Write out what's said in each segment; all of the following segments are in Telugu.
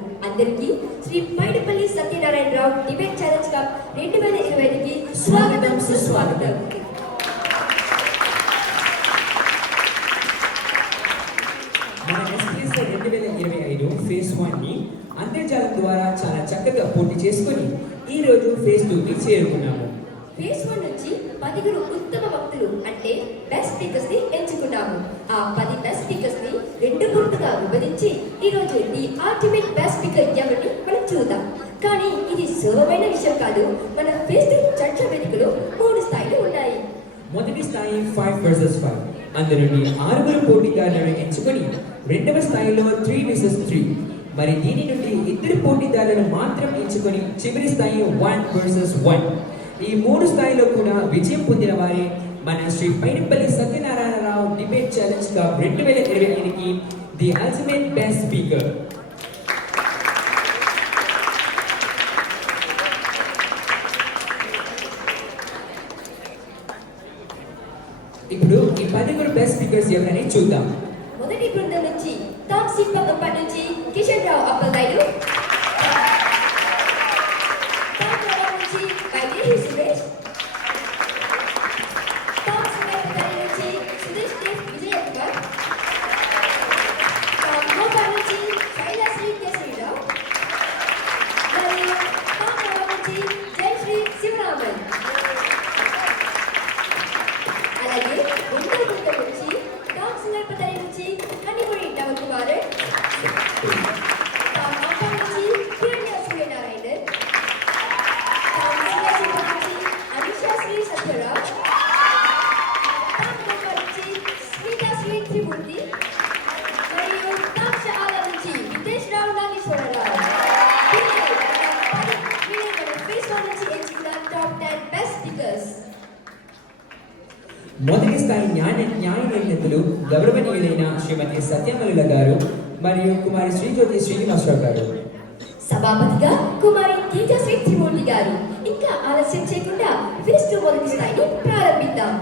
నమస్కారములు. అందరికీ Shri Paidipalli Satyanarayanarao debate challenge cup 2025కి స్వాగతం సుస్వాగతం. మన ఎస్పీఎస్ 2025 ఫేజ్ 1ని అంతర్జాలం ద్వారా చాలా చక్కగా పూర్తి చేసుకొని ఈ రోజు ఫేజ్ 2కి చేరుకున్నాము. ఫేజ్ 1 నుంచి 10 ఉత్తమ వక్తులు అంటే బెస్ట్ స్పీకర్స్ ని ఎంచుకున్నాము. ఆ 10 బెస్ట్ స్పీకర్స్ ని 2 గుంపులుగా విభజించి ఈ రోజు ది అల్టిమేట్ బెస్ట్ స్పీకర్ ఎవరిని మనం చూద్దాం. కానీ ఇది సులభమైన విషయం కాదు. మన ఫేజ్ 2 చర్చ వేదికలో 3 స్థాయిలు ఉన్నాయి. మొదటి స్థాయి 5 vs 5. అందులో 6 పోటీదారులను ఎంచుకొని రెండవ స్థాయిలో 3 vs 3. మరి దీని నుండి 2 పోటీదారులను మాత్రం ఎంచుకొని చివరి స్థాయి 1 vs 1. ఈ 3 స్థాయిలో కూడా విజయం పొందిన వారే మన Shri Paidipalli Satyanarayanarao debate challenge cup 2025కి ది అల్టిమేట్ బెస్ట్ స్పీకర్. ఇప్పుడు ఈ 10 బెస్ట్ స్పీకర్స్ ఎవరని చూద్దాం. మొదటి బృందం నుంచి టాప్ సిప్పప్పటి నుంచి కిషన్ రావు అప్పలనాయుడు, నుంచి వైదేహి సురేష్, టాప్ సిప్పప్పటి నుంచి సుదేశ్ దేవ్ విజయ కుమార్, టాప్ నుంచి శైలాశ్రీ కేశరీరావు, మరియు టాప్ నుంచి జయశ్రీ శివరామన్. అలాగే రెండవ బృందం నుంచి టాప్ సింగర్పతరి నుంచి కనిమొడి నవకుమార్, టాప్ ఆపా నుంచి హిరణ్య సూర్యనారాయణన్, టాప్ సింగర్ నుంచి అనిషా శ్రీ సత్యరాజ్, టాప్ గోపా నుంచి స్మితా శ్రీ త్రిమూర్తి, మరియు టాప్ షాల నుంచి విదేశ్ రావు నాగేశ్వరరావు. మన ఫేస్ 1 నుంచి ఎంచుకున్న టాప్ 10 బెస్ట్ స్పీకర్స్. మొదటి స్థాయి న్యాయ నిర్ణేతలు గౌరవనీయులైన శ్రీమతి సత్యమలుల గారు మరియు కుమారి శ్రీజ్యోతి శ్రీనివాసరావు గారు. సభాపతిగా కుమారి తేజశ్రీ త్రిమూర్తి గారు. ఇంకా ఆలస్యం చేయకుండా ఫేజ్ 2 మొదటి స్థాయిని ప్రారంభిద్దాం.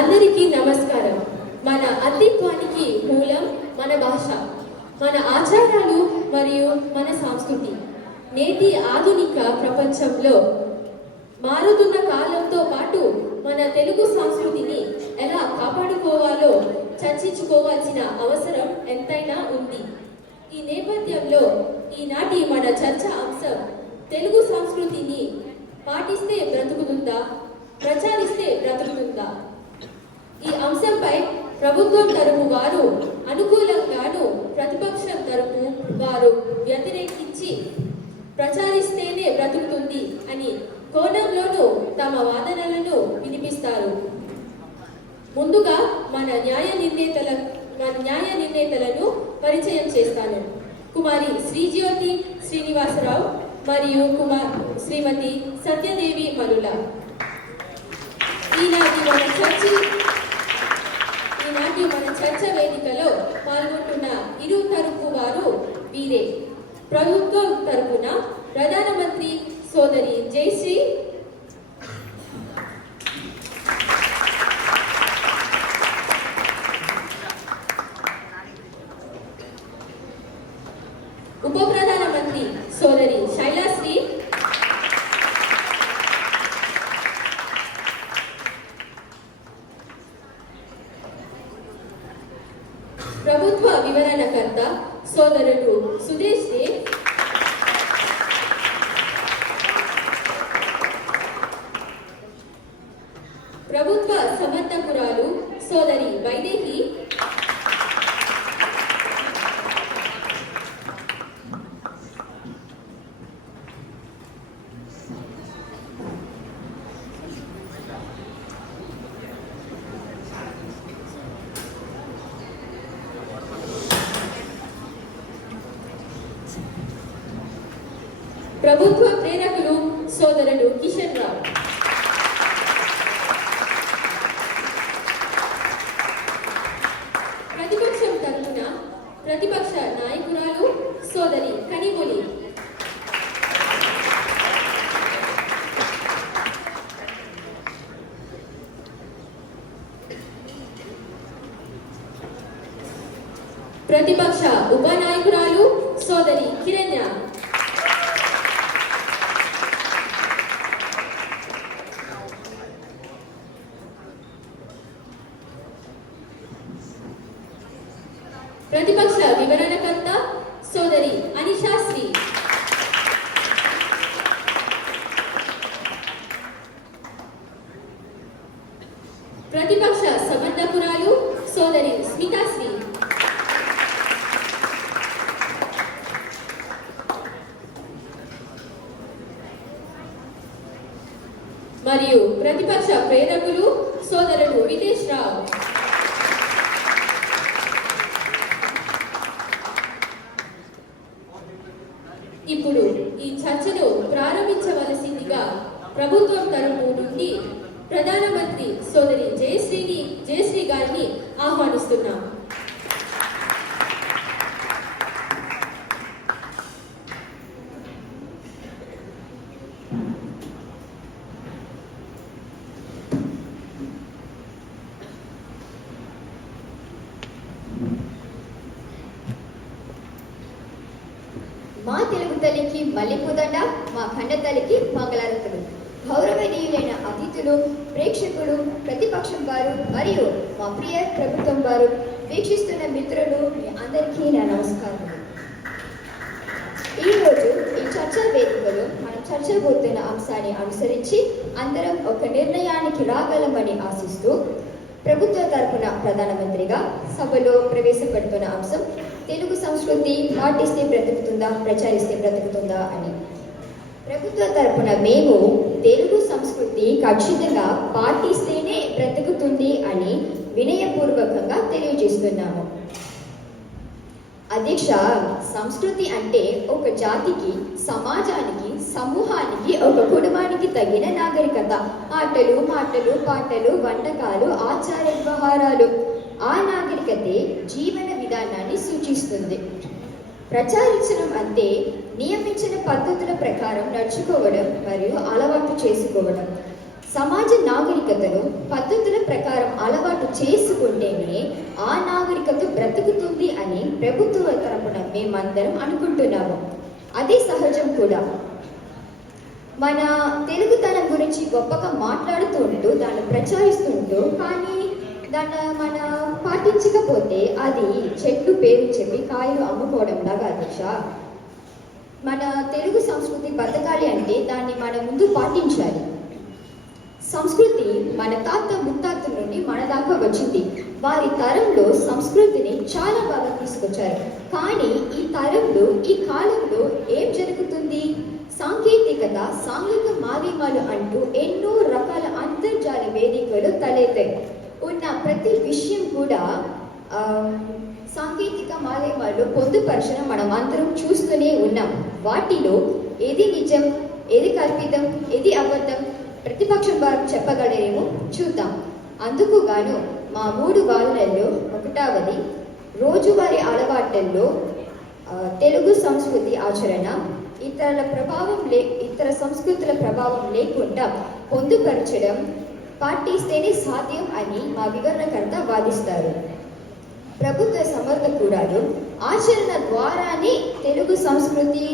అందరికీ నమస్కారం. మన అస్తిత్వానికి మూలం మన భాష, మన ఆచారాలు మరియు మన సంస్కృతి. నేటి ఆధునిక ప్రపంచంలో మారుతున్న కాలంతో పాటు మన తెలుగు సంస్కృతిని ఎలా కాపాడుకోవాలో చర్చించుకోవాల్సిన అవసరం ఎంతైనా ఉంది. ఈ నేపథ్యంలో ఈనాటి మన చర్చా అంశం తెలుగు సంస్కృతిని పాటిస్తే బ్రతుకుతుందా, ప్రచారిస్తే బ్రతుకుతుందా. ఈ అంశంపై ప్రభుత్వం తరపు వారు అనుకూలంగాను, ప్రతిపక్షం తరపు వారు వ్యతిరేకించి ప్రచారిస్తేనే బ్రతుకుతుంది అని కోణంలోనూ తమ వాదనలను వినిపిస్తారు. ముందుగా మన న్యాయ నిర్ణేతలను పరిచయం చేస్తాను. కుమారి శ్రీజ్యోతి శ్రీనివాసరావు మరియు శ్రీమతి సత్యదేవి మలుల. ఈనాటి మన చర్చ వేదికలో పాల్గొంటున్న ఇరు తరపు వారు వీరే. ప్రభుత్వం తరపున ప్రధానమంత్రి సోదరి జయశ్రీ, ఉప ప్రధానమంత్రి సోదరి శైలాశ్రీ, ప్రభుత్వ వివరణకర్త సోదరుడు సుదేశ్ దేవ్, ప్రభుత్వ సమర్థకురాలు సోదరి వైదేహి, ప్రభుత్వ ప్రేరకులు సోదరుడు కిషన్ రావు. ప్రతిపక్షం తరపున ప్రతిపక్ష నాయకురాలు సోదరి కనిమొలి. ప్రతిపక్ష ఉపనాయకురాలు సోదరి కిరణ్య. ప్రతిపక్ష వివరణకర్త సోదరి అనిషాశ్రీ. ప్రతిపక్ష సమర్థకురాలు సోదరి స్మితాశ్రీ. మరియు ప్రతిపక్ష ప్రేరకులు సోదరుడు విదేశ్ రావు. ఇప్పుడు ఈ చర్చను ప్రారంభించవలసిందిగా ప్రభుత్వం తరపు నుండి ప్రధానమంత్రి సోదరి జయశ్రీ గారిని ఆహ్వానిస్తున్నాం. మా తెలుగు తల్లికి మల్లెపూదండ, మా ఖండ తల్లికి మంగళారతులు. గౌరవనీయులైన అతిథులు, ప్రేక్షకులు, ప్రతిపక్షం వారు మరియు మా ప్రియ ప్రభుత్వం వారు, వీక్షిస్తున్న మిత్రులు, మీ అందరికీ నా నమస్కారం. ఈరోజు ఈ చర్చా వేదికలో మనం చర్చబోతున్న అంశాన్ని అనుసరించి అందరం ఒక నిర్ణయానికి రాగలమని ఆశిస్తూ ప్రభుత్వ తరపున ప్రధానమంత్రిగా సభలో ప్రవేశపెడుతున్న అంశం తెలుగు సంస్కృతి పాటిస్తే బ్రతుకుతుందా, ప్రచారిస్తే బ్రతుకుతుందా అని. ప్రభుత్వ తరపున మేము తెలుగు సంస్కృతి ఖచ్చితంగా పాటిస్తేనే బ్రతుకుతుంది అని వినయపూర్వకంగా తెలియజేస్తున్నాము. అధ్యక్ష, సంస్కృతి అంటే ఒక జాతికి, సమాజానికి, సమూహానికి, ఒక కుటుంబానికి తగిన నాగరికత. ఆటలు, మాటలు, పాటలు, వంటకాలు, ఆచార వ్యవహారాలు. ఆ నాగరికతే జీవన విధానాన్ని సూచిస్తుంది. ప్రచారించడం అంటే నియమించిన పద్ధతుల ప్రకారం నడుచుకోవడం మరియు అలవాటు చేసుకోవడం. సమాజ నాగరికతను పద్ధతుల ప్రకారం అలవాటు చేసుకుంటేనే ఆ నాగరికత బ్రతుకుతుంది అని ప్రభుత్వ తరపున మేమందరం అనుకుంటున్నాము. అది సహజం కూడా. మన తెలుగుతనం గురించి గొప్పగా మాట్లాడుతుంటూ దాన్ని ప్రచారిస్తుంటూ కానీ దాన్ని మన పాటించకపోతే అది చెట్లు పేరు చెప్పి కాయలు అమ్ముకోవడం లాగా అధ్యక్ష. మన తెలుగు సంస్కృతి బతకాలి అంటే దాన్ని మన ముందు పాటించాలి. సంస్కృతి మన తాత ముత్తాతల నుండి మన దాకా వచ్చింది. వారి తరంలో సంస్కృతిని చాలా బాగా తీసుకొచ్చారు. కానీ ఈ తరంలో, ఈ కాలంలో ఏం జరుగుతుంది? సాంకేతికత, సాంఘిక మాధ్యమాలు అంటూ ఎన్నో రకాల అంతర్జాల వేదికలు తలెత్తాయి. ఉన్న ప్రతి విషయం కూడా సాంకేతిక మాధ్యమాల్లో పొందుపరచడం మనం అందరం చూస్తూనే ఉన్నాం. వాటిలో ఏది నిజం, ఏది కల్పితం, ఏది అబద్ధం ప్రతిపక్షం వారు చెప్పగలరేమో చూద్దాం. అందుకు గాను మా 3 వారాలలో 1వది రోజువారీ అలవాట్లలో తెలుగు సంస్కృతి ఆచరణ ఇతర సంస్కృతుల ప్రభావం లేకుండా పొందుపరచడం పాటిస్తేనే సాధ్యం అని మా వివరణకర్త వాదిస్తారు. ప్రభుత్వ సమర్థకురాలు ఆచరణ ద్వారానే తెలుగు సంస్కృతి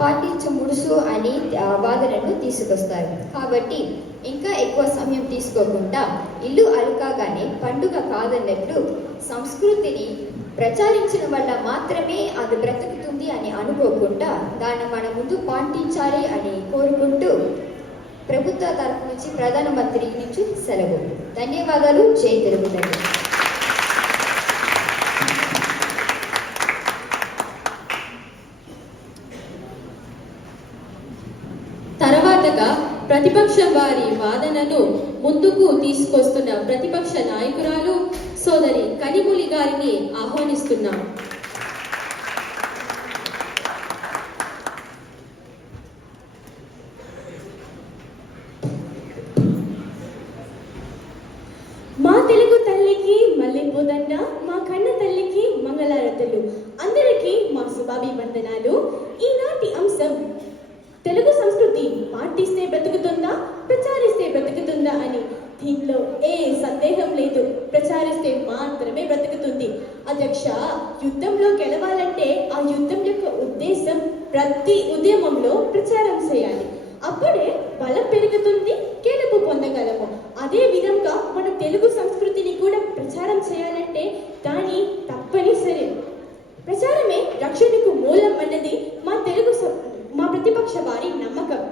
పాటించముడుసు అని వాదనను తీసుకొస్తారు. కాబట్టి ఇంకా ఎక్కువ సమయం తీసుకోకుండా ఇల్లు అలుకాగానే పండుగ కాదన్నట్లు సంస్కృతిని ప్రచారించడం వల్ల మాత్రమే అది బ్రతుకుతుంది అని అనుకోకుండా దాన్ని మన ముందు పాటించాలి అని కోరుకుంటూ ప్రభుత్వ తరఫు నుంచి ప్రధానమంత్రి నుంచి సెలవు. ధన్యవాదాలు. జై తెలుగు తల్లి. తర్వాతగా ప్రతిపక్ష వారి వాదనను ముందుకు తీసుకొస్తున్న ప్రతిపక్ష నాయకురాలు సోదరి కనిమొలి గారిని ఆహ్వానిస్తున్నాం. శుభాభివందనాలు. ఈనాటి అంశం తెలుగు సంస్కృతి పాటిస్తే బ్రతుకుతుందా, ప్రచారిస్తే బ్రతుకుతుందా అని. దీనిలో ఏ సందేహం లేదు, ప్రచారిస్తే మాత్రమే బ్రతుకుతుంది. అధ్యక్ష, యుద్ధంలో గెలవాలంటే ఆ యుద్ధం యొక్క ఉద్దేశం ప్రతి ఉద్యమంలో ప్రచారం చేయాలి. అప్పుడే బలం పెరుగుతుంది, గెలుపు పొందగలము. అదే విధంగా మన తెలుగు సంస్కృతిని కూడా ప్రచారం చేయాలంటే దాని తప్పనిసరి ప్రచారమే రక్షణకు మూలం అన్నది మా ప్రతిపక్ష వారి నమ్మకం.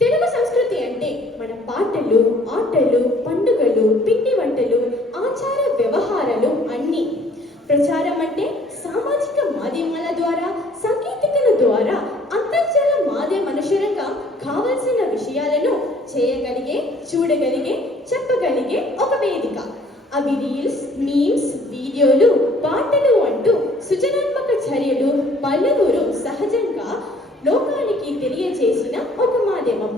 తెలుగు సంస్కృతి అంటే మన పాటలు, ఆటలు, పండుగలు, పిండి వంటలు, ఆచార వ్యవహారాలు అన్నీ. ప్రచారం అంటే సామాజిక మాధ్యమాల ద్వారా, సాంకేతికల ద్వారా అంతర్జాల మాధ్యమానుసారంగా కావలసిన విషయాలను చేయగలిగే, చూడగలిగే, చెప్పగలిగే ఒక వేదిక. అవి రీల్స్, మీమ్స్, వీడియోలు, పాటలు అంటూ సృజనాత్మక చర్యలు పలువురు సహజంగా లోకానికి తెలియజేసిన ఒక మాధ్యమం.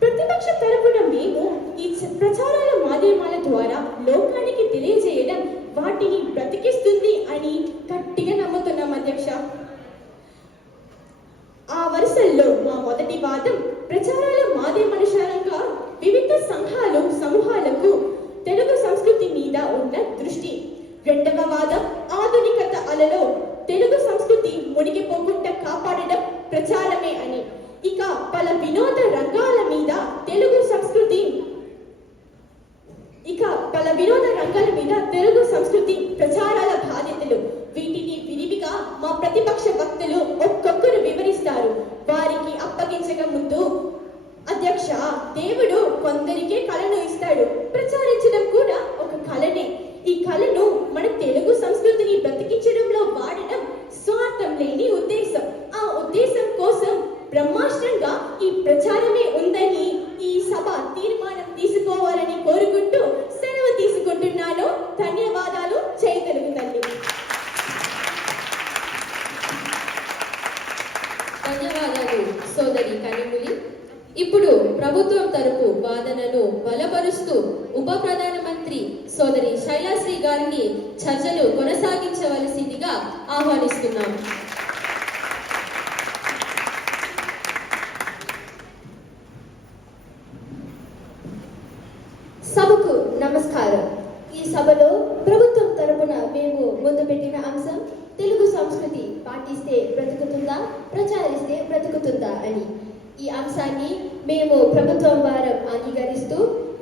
ప్రతిపక్ష తరపున మేము ఈ ప్రచారాల మాధ్యమాల ద్వారా లోకానికి తెలియజేయడం వాటిని బ్రతికిస్తుంది అని గట్టిగా నమ్ముతున్నాం అధ్యక్ష. ఆ వరుసల్లో మా మొదటి వాదం ప్రచారాల మాధ్యమానుసారంగా వివిధ సంఘాలు, సమూహాలకు తెలుగు సంస్కృతి మీద ఉన్న దృష్టి. రెండవ వాదం ఆధునికత అలలో తెలుగు సంస్కృతి మునిగిపోకుండా కాపాడడం ప్రచారమే అని. ఇక పలు వినోద రంగాల మీద తెలుగు సంస్కృతి ప్రచారాల బాధ్యతలు. వీటిని విరివిగా మా ప్రతిపక్ష వక్తలు ఒక్కొక్కరు వివరిస్తారు. వారికి అప్పగించక ముందు అధ్యక్ష, దేవుడు కొందరికే కళను ఇస్తాడు. ప్రచారించడం కూడా ఒక కళనే. ఈ కళను మన తెలుగు సంస్కృతిని బ్రతికించడంలో వాడడం స్వార్థం లేని ఉద్దేశం. ఆ ఉద్దేశం కోసం బ్రహ్మాండంగా ఈ ప్రచారమే ఉందని ఈ సభ తీర్మానం తీసుకోవాలని కోరుకుంటూ సెలవు తీసుకుంటున్నాను. ధన్యవాదాలు. జై తెలుగు తల్లి. ధన్యవాదాలు సోదరి కనిములి. ఇప్పుడు ప్రభుత్వం తరపు వాదనను బలపరుస్తూ ఉప ప్రధానమంత్రి సోదరి శైలాశ్రీ గారిని చర్చలు కొనసాగించవలసిందిగా ఆహ్వానిస్తున్నాం. సభకు నమస్కారం. ఈ సభలో ప్రభుత్వం తరపున మేము ముందు పెట్టిన అంశం తెలుగు సంస్కృతి పాటిస్తే బ్రతుకుతుందా, ప్రచారిస్తే బ్రతుకుతుందా అని. ఈ అంశాన్ని మేము ప్రభుత్వం వారు అంగీకరిస్తూ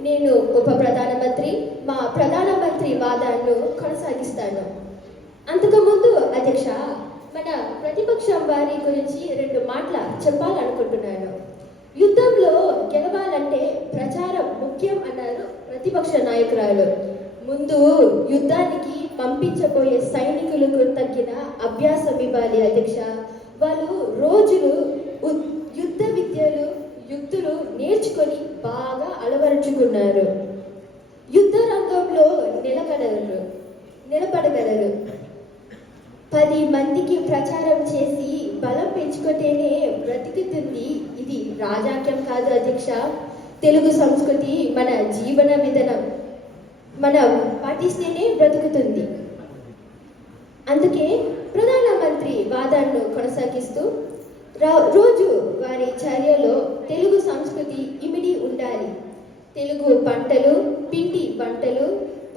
నేను ఉప ప్రధానమంత్రి, మా ప్రధానమంత్రి వాదాన్ని కొనసాగిస్తాను. అంతకుముందు అధ్యక్ష, మన ప్రతిపక్షం వారి గురించి 2 మాటలు చెప్పాలనుకుంటున్నాను. యుద్ధంలో గెలవాలంటే ప్రచారం ముఖ్యం అన్నారు ప్రతిపక్ష నాయకురాలు. ముందు యుద్ధానికి పంపించబోయే సైనికులకు తగ్గిన అభ్యాసం ఇవ్వాలి అధ్యక్ష. వాళ్ళు రోజులు యుద్ధ విద్యలు, యుక్తులు నేర్చుకొని బాగా అలవరుచుకున్నారు. యుద్ధ రంగంలో నిలబడగలరు. 10 మందికి ప్రచారం చేసి బలం పెంచుకుంటేనే బ్రతుకుతుంది. ఇది రాజాక్యం కాదు అధ్యక్ష. తెలుగు సంస్కృతి మన జీవన విధానం. మనం పాటిస్తేనే బ్రతుకుతుంది. అందుకే ప్రధానమంత్రి వాదాన్ని కొనసాగిస్తూ రోజు వారి చర్యలో తెలుగు సంస్కృతి ఇమిడి ఉండాలి. తెలుగు పంటలు, పిండి వంటలు,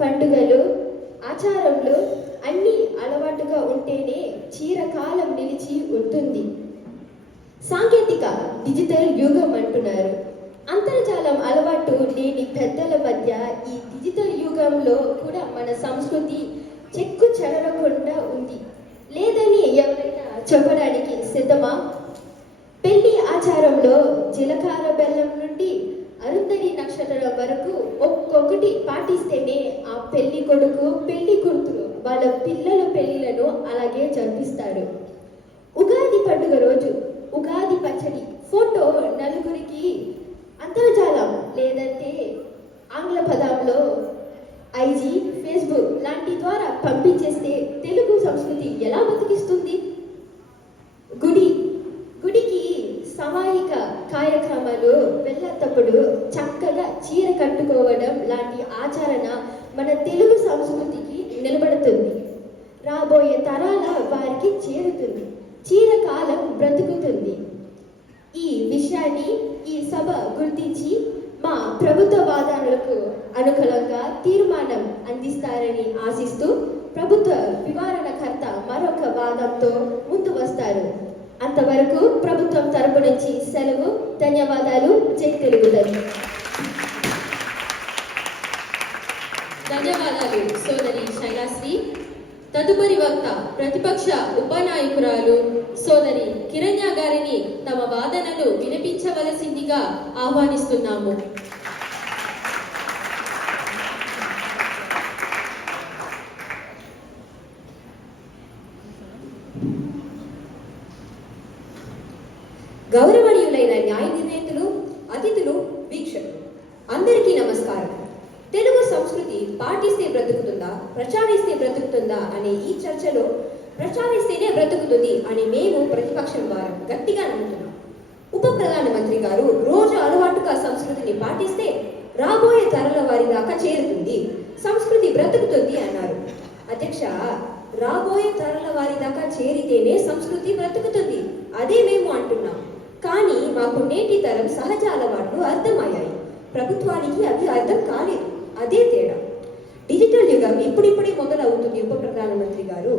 పండుగలు, ఆచారంలో అన్నీ అలవాటుగా ఉంటేనే చిరకాలం నిలిచి ఉంటుంది. సాంకేతిక డిజిటల్ యుగం అంటున్నారు. అంతర్జాలం అలవాటు లేని పెద్దల మధ్య ఈ డిజిటల్ యుగంలో కూడా మన సంస్కృతి చెక్కు చెదరకుండా ఉంది లేదని ఎవరైనా చెప్పడానికి సిద్ధమా? పెళ్లి ఆచారంలో జీలకర్ర బెల్లం నుండి అరుంధతి నక్షత్రం వరకు ఒక్కొక్కటి పాటిస్తేనే ఆ పెళ్లి కొడుకు, పెళ్లి కూతురు వాళ్ళ పిల్లల పెళ్లిలను అలాగే జరిపిస్తారు. ఉగాది పండుగ రోజు ఉగాది పచ్చడి ఫోటో నలుగురికి అంతర్జాలం లేదంటే ఆంగ్ల పదంలో ఐజీ, ఫేస్బుక్ లాంటి ద్వారా పంపించేస్తే తెలుగు సంస్కృతి ఎలా బతికిస్తుంది? గుడికి సామాజిక కార్యక్రమాలు వెళ్ళేటప్పుడు చక్కగా చీర కట్టుకోవడం లాంటి ఆచరణ మన తెలుగు సంస్కృతికి నిలబడుతుంది. రాబోయే తరాల వారికి చేరుతుంది. మరొక వాదంతో ముందు వస్తారు. అంతవరకు ప్రభుత్వం తరపు నుంచి సెలవు. ధన్యవాదాలు. జై తెలుగు తల్లి. ధన్యవాదాలు సోదరి శైలాశ్రీ. తదుపరి వక్త ప్రతిపక్ష ఉపనాయకురాలు సోదరి కిరణ్య గారిని తమ వాదనలు వినిపించవలసిందిగా ఆహ్వానిస్తున్నాము. గౌరవనీయులైన న్యాయ నిర్ణేతలు, అతిథులు, వీక్షకులు అందరికీ నమస్కారం. తెలుగు సంస్కృతి పాటిస్తే బ్రతుకుతుందా, ప్రచారిస్తే బ్రతుకుతుందా అనే ఈ చర్చలో ప్రచారిస్తేనే బ్రతుకుతుంది అని మేము ప్రతిపక్షం వారు గట్టిగా నమ్ముతున్నాం. ఉప ప్రధానమంత్రి గారు రోజు అలవాటుగా సంస్కృతిని పాటిస్తే రాబోయే తరాల వారి దాకా చేరుతుంది, సంస్కృతి బ్రతుకుతుంది అన్నారు. అధ్యక్ష, రాబోయే తరాల వారి దాకా చేరితేనే సంస్కృతి బ్రతుకుతుంది, అదే మేము అంటున్నాం. కానీ మాకు నేటి తరం సహజ అలవాట్లు అర్థమయ్యాయి, ప్రభుత్వానికి అది అర్థం కాలేదు. అదే తేడా. డిజిటల్ యుగం ఇప్పుడిప్పుడే మొదలవుతుంది. ఉప ప్రధానమంత్రి గారు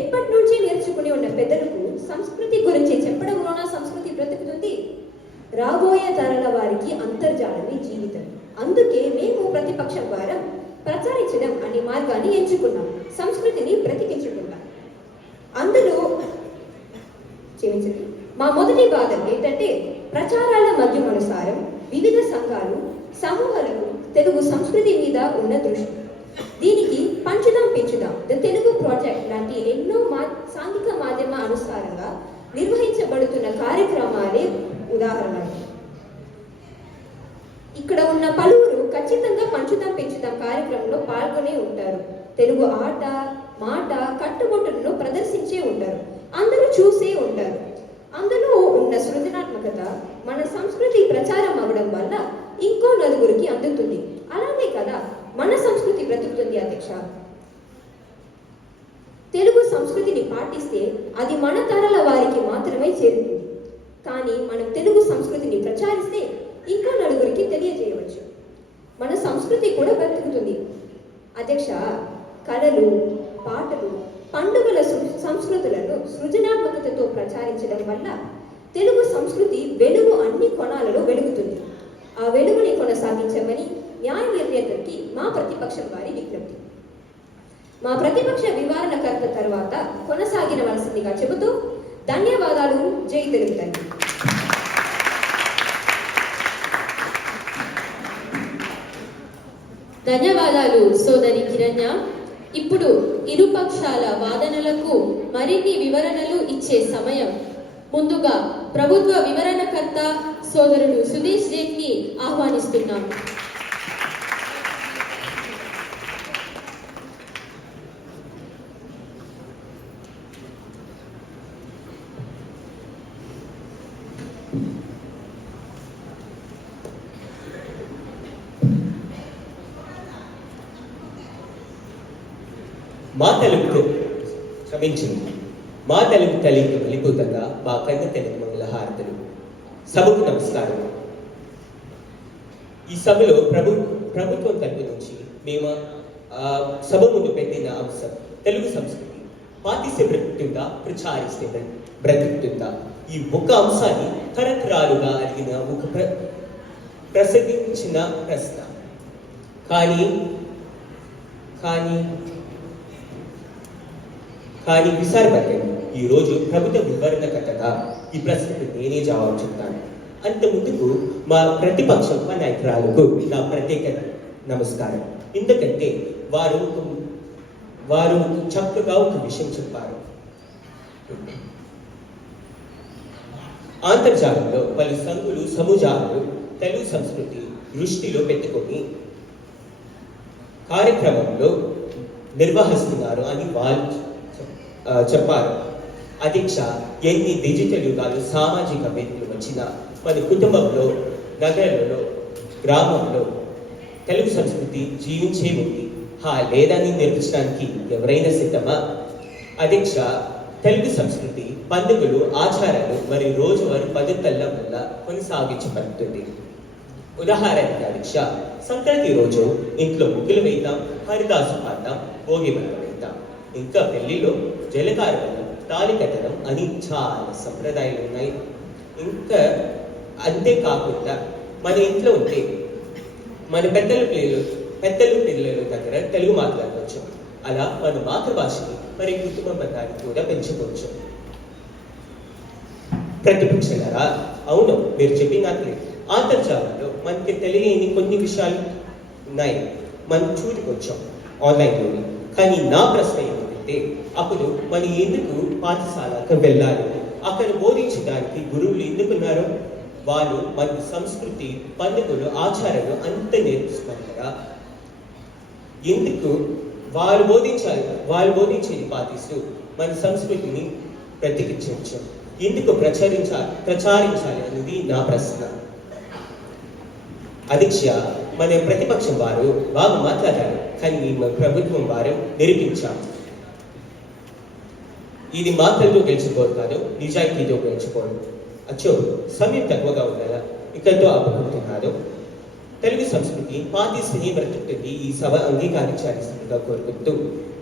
ఎప్పటి నుంచి నేర్చుకుని ఉన్న పెద్దలకు సంస్కృతి గురించి చెప్పడంలోన సంస్కృతి బ్రతుకుతుంది. రాబోయే తరాల వారికి అంతర్జాలమే జీవితం. అందుకే మేము ప్రతిపక్షం వారం ప్రచారించడం అనే మార్గాన్ని ఎంచుకున్నాం, సంస్కృతిని బ్రతికించుకున్నాం. అందులో క్షమించండి, మా మొదటి వాదం ఏంటంటే ప్రచారాల మధ్యమనుసారం వివిధ సంఘాలు, సమూహాలకు తెలుగు సంస్కృతి మీద ఉన్న దృష్టి. దీనికి పంచుదాం పెంచుదాం ద తెలుగు ప్రాజెక్ట్ లాంటి ఎన్నో సాంఘిక మాధ్యమ అనుసారంగా నిర్వహించబడుతున్న కార్యక్రమాలే ఉదాహరణలు. ఇక్కడ ఉన్న పలువురు ఖచ్చితంగా పంచుదాం పెంచుదాం కార్యక్రమంలో పాల్గొనే ఉంటారు. తెలుగు ఆట, మాట, కట్టుబొట్టులను ప్రదర్శించే ఉంటారు. అందరూ చూసే ఉంటారు. అందులో ఉన్న సృజనాత్మకత మన సంస్కృతి ప్రచారం అవ్వడం వల్ల ఇంకో నలుగురికి అందుతుంది. అలానే కదా మన సంస్కృతి బ్రతుకుతుంది. అధ్యక్ష, తెలుగు సంస్కృతిని పాటిస్తే అది మన తరాల వారికి మాత్రమే చేరుతుంది. కానీ మనం తెలుగు సంస్కృతిని ప్రచారిస్తే ఇంకో నలుగురికి తెలియజేయవచ్చు. మన సంస్కృతి కూడా బ్రతుకుతుంది. అధ్యక్ష, కళలు, పాటలు, పండుగల సంస్కృతులను సృజనాత్మకతతో ప్రచారించడం వల్ల తెలుగు సంస్కృతి వెలుగు అన్ని కోణాలలో వెలుగుతుంది. ఆ వెలుగుని కొనసాగించమని న్యాయ నిర్ణేతలకి మా ప్రతిపక్షం వారి విజ్ఞప్తి. మా ప్రతిపక్ష వివరణకర్త తర్వాత కొనసాగినవలసిందిగా చెబుతూ ధన్యవాదాలు. జై తెలుగు తల్లి. ధన్యవాదాలు సోదరి కిరణ్య. ఇప్పుడు ఇరుపక్షాల వాదనలకు మరిన్ని వివరణలు ఇచ్చే సమయం. ముందుగా ప్రభుత్వ వివరణకర్త సోదరుడు సుదేశ్ ని ఆహ్వానిస్తున్నాం. మా తెలుగుకు క్షమించింది. మా తెలుగు తల్లికి బలిపూతంగా మా కన్న తెలుగు మంగళ హారతులు. సభకు నమస్కారం. ఈ సభలో ప్రభుత్వం తరపు నుంచి మేము సభ ముందు పెట్టిన అంశం తెలుగు సంస్కృతి పాటిస్తే బ్రతుకుతుందా, ప్రచారిస్తే బ్రతుకుతుందా. ఈ ఒక అంశాన్ని తరతరాలుగా అడిగిన ఒక ప్రసంగించిన ప్రశ్న. కానీ విసారపడ్డాను. ఈరోజు ప్రభుత్వ వివరణకర్తగా ఈ ప్రశ్నకు నేనే జవాబు చెప్తాను. అంత ముందుకు మా ప్రతిపక్ష నాయకురాలకు నా ప్రత్యేక నమస్కారం. ఎందుకంటే వారు చక్కగా ఒక విషయం చెప్పారు. అంతర్జాలంలో పలు సంఘులు, సముదాయాలు తెలుగు సంస్కృతి దృష్టిలో పెట్టుకొని కార్యక్రమంలో నిర్వహిస్తున్నారు అని వాళ్ళు చెప్పారు. అధ్యక్ష, ఎన్ని డిజిటల్ యుగాలు, సామాజిక వేదికలు వచ్చినా మన కుటుంబంలో, నగరంలో, గ్రామంలో తెలుగు సంస్కృతి జీవించే ఉంది. లేదని నేర్పించడానికి ఎవరైనా సిద్ధమా? అధ్యక్ష, తెలుగు సంస్కృతి పండుగలు, ఆచారాలు మరియు రోజువారీ పద్ధతుల వల్ల కొనసాగించబడుతుంది. ఉదాహరణకి అధ్యక్ష, సంక్రాంతి రోజు ఇంట్లో ముగ్గులు వేద్దాం, హరిదాసు పాడతాం, భోగి మంట వేద్దాం. ఇంకా పెళ్లిలో జలకారడం, తాళి కట్టడం అని చాలా సంప్రదాయాలు ఉన్నాయి. ఇంకా అంతేకాకుండా మన ఇంట్లో ఉంటే మన పెద్దలు పిల్లల దగ్గర తెలుగు మాట్లాడవచ్చు. అలా మన మాతృభాషని మరి కుటుంబ బంధాన్ని కూడా పెంచుకోవచ్చు. ప్రతిపక్షలారా, అవును, మీరు చెప్పినట్లే అంతర్జాలంలో మనకి తెలియని కొన్ని విషయాలు ఉన్నాయి. మనం చూడకొచ్చాం ఆన్లైన్లోని. కానీ నా ప్రశ్న ఏంటంటే, అప్పుడు మనం ఎందుకు పాఠశాలకు వెళ్ళాలి? అక్కడ బోధించడానికి గురువులు ఎందుకున్నారు? వాళ్ళు మన సంస్కృతి, పండుగలు, ఆచారాలు అంత నేర్పిస్తున్నారు కదా. ఎందుకు వాళ్ళు బోధించేది పాటిస్తూ మన సంస్కృతిని బ్రతికించవచ్చు? ఎందుకు ప్రచారించాలి అనేది నా ప్రశ్న. అధ్యక్ష, మన ప్రతిపక్షం వారు బాగా మాట్లాడారు, కానీ మన ప్రభుత్వం వారు నిరూపించారు. ఇది మాటలతో గెలిచిపోరు కాదు, నిజాయితీతో గెలిచిపోరు. అచ్చో, సమయం తక్కువగా ఉండాలా, ఇక్కడితో ఆపుకుంటున్నారు. తెలుగు సంస్కృతి పాటిస్తూనే బ్రతుకుతుంది. ఈ సభ అంగీకరించాల్సిందిగా కోరుకుంటూ